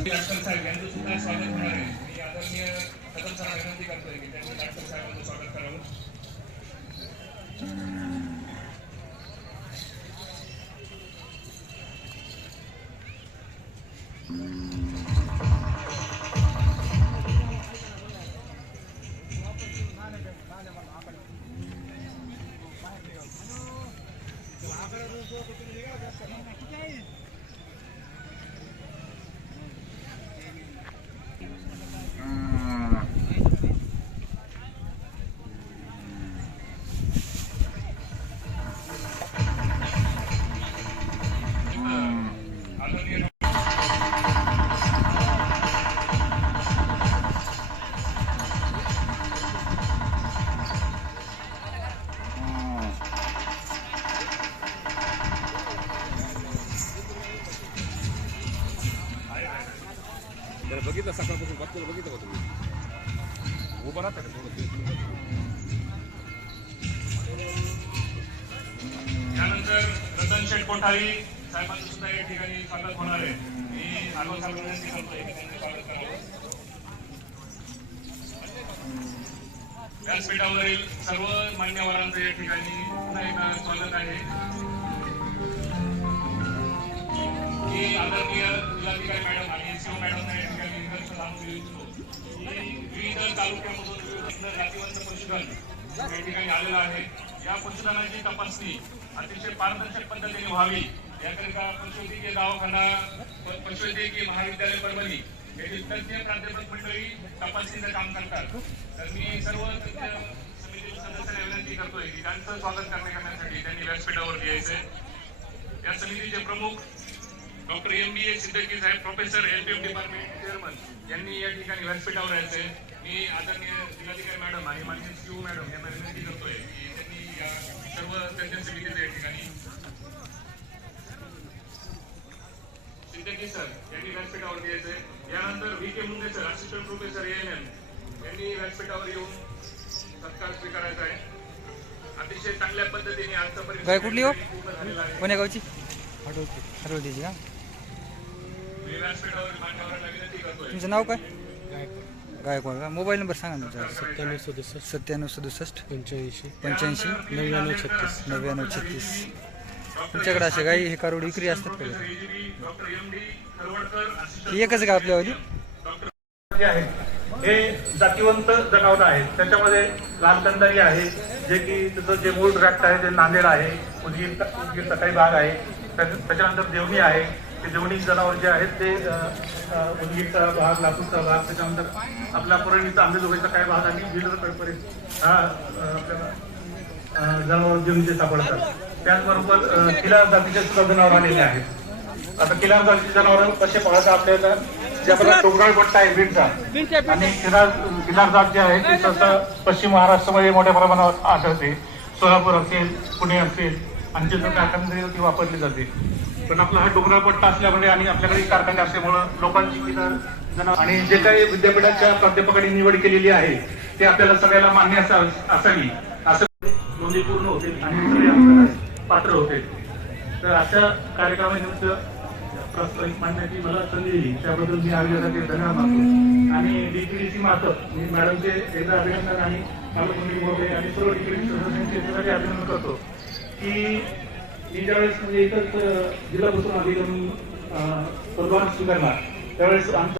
Doctor साहेबांचं सुद्धा स्वागत होणार आहे मी आदरणीय कदम सर विनंती करतोय की त्यांनी डॉक्टर साहेबांचं स्वागत करावं Thank you. Tá bom, tô ligado, essa aqui. बघितलं सकाळपासून बातमीला बघितलं का तुम्ही? उभं राहता का थोडं? त्यानंतर रतन शेठ कोठारी साहेबांचं सुद्धा या ठिकाणी स्वागत होणार आहे. मी आगोन साहेबांची विनंती की त्यांचं स्वागत करावं. व्यासपीठावरील सर्व मान्यवरांचं या ठिकाणी पुन्हा एकदा स्वागत आहे. की आदरणीय जिल्हाधिकारी मॅडम आणि एसओ मॅडम विविध तालुक्यामधून विविध जातीवंत पशुधन या ठिकाणी आलेलं आहे या पशुधनाची तपासणी अतिशय पारदर्शक पद्धतीने व्हावी याकरिता पशुवैद्यकीय दवाखाना प- पशुवैद्यकीय महाविद्यालय परभणी येथील तज्ञ प्राध्यापक मंडळी तपासणीचं काम करतात तर मी सर्व तज्ञ समिती सदस्यांना विनंती करतोय की त्यांचं स्वागत करण्या करण्यासाठी त्यांनी व्यासपीठावर यायचंय या समितीचे प्रमुख doctor M B A Siddiqui saheb professor L P M department chairman यांनी या ठिकाणी व्यासपीठावर यायचे मी आदरणीय जिल्हाधिकारी मॅडम आणि माननीय सीओ मॅडम यांना विनंती करतोय की त्यांनी या सर्व तज्ञ समितीचे या ठिकाणी. सिद्दकी सर यांनी व्यासपीठावर यायचे यानंतर V K Munde sir assistant professor A N M यांनी व्यासपीठावर येऊन सत्कार स्वीकारायचा आहे. अतिशय चांगल्या पद्धतीने आजपर्यंत कुठली हो? आहे. कोण्या गावची? का मी व्यासपीठावर मान्यवरांना विनंती करतोय तुमचं नाव काय? गायकवाड. का मोबाईल नंबर सांगा ना तुमचा. सत्त्याण्णव सदुसष्ट. सत्त्याण्णव सदुसष्ट. पंच्याऐंशी. पंच्याऐंशी. नव्याण्णव छत्तीस. नव्याण्णव छत्तीस. तुमच्याकडे असे गाई हे कारोड विक्री असतात का? ही एकच का आपल्यावाली जे आहेत हे जातीवंत जनावर आहेत. त्याच्यामध्ये लाल कंदारी आहे जे की त्याचं जे मूळ ट्रॅक्ट आहे ते नांदेड आहे उदगीर उदगीरचा काही भाग आहे. त्याच्या- त्याच्यानंतर देवणी आहे. ते दोन्ही जनावर जे आहेत ते उदगीरचा भाग लातूरचा भाग त्याच्यानंतर आपल्या पुरणीचा आंबेजोगाईचा काही भाग आणि बिलरकडपर्यंत हा आपल्याला जनावर जमिनीचे सापडतात त्याचबरोबर अ, किला जातीचे सुद्धा जनावर आलेले आहेत. आता किला जातीचे जनावर कसे पाहता आपल्याला जे आपला डोंगराळ पट्टा आहे बीडचा. आणि किनार किनार जात जे आहे ते सहसा पश्चिम महाराष्ट्रामध्ये मोठ्या प्रमाणावर आढळते. सोलापूर असेल पुणे असेल आणि तिथं कारखान्यामध्ये ती वापरली जाते. पण आपला हा डोंगराळ पट्टा असल्यामुळे आणि आपल्याकडे कारखाने असल्यामुळं लोकांची आणि जे काही विद्यापीठाच्या प्राध्यापकांनी निवड केलेली आहे ते आपल्याला सगळ्याला मान्य असावी असावी. असं नोंदी पूर्ण होते आणि सगळे पात्र होते तर अशा कार्यक्रमानिमित्त प्रस्तावित मांडण्याची मला संधी दिली. त्याबद्दल मी आयोजकाचे धन्यवाद मानतो. आणि डीपीडीसी मार्फत मी मॅडमचे एकदा अभिनंदन आणि मालकमंत्री आणि सर्व डीपीडीसी सदस्यांचे अभिनंदन करतो. की मी ज्यावेळेस म्हणजे इथंच जिल्हा बसून अधिकारी पदभार स्वीकारला त्यावेळेस आमच्या